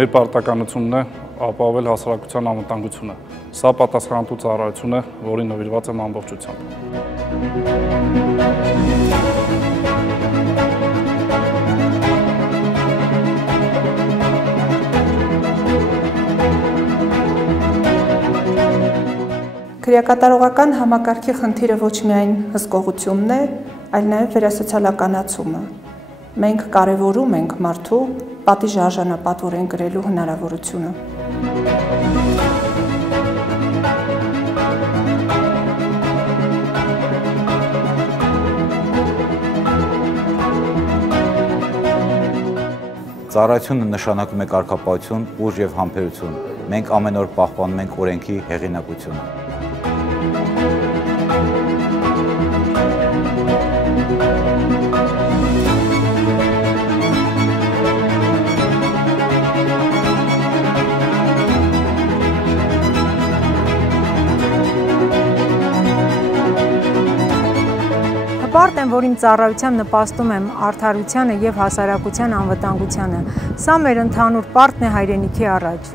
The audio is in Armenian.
Մեր պարտականությունն է ապահովել հասարակության անվտանգությունը։ Սա պատասխանատու ծառայություն է, որին նվիրված եմ ամբողջությամբ։ Քրեակատարողական համակարգի խնդիրը ոչ միայն հսկողությունն է, այլ նաև վերասոցիալականացումը։ Մենք կարևորում ենք մարդու պատիժ արժանապատվորեն կրելու հնարավորությունը։ Ծառայությունը նշանակում է կարգապահություն, ուժ և համբերություն։ Մենք ամեն օր պահպանում ենք օրենքի հեղինակությունը։ Հպարտ եմ, որ իմ ծառայությամբ նպաստում եմ արդարությանը և հասարակության անվտանգությանը։ Սա մեր ընդհանուր պարտքն է հայրենիքի առաջ։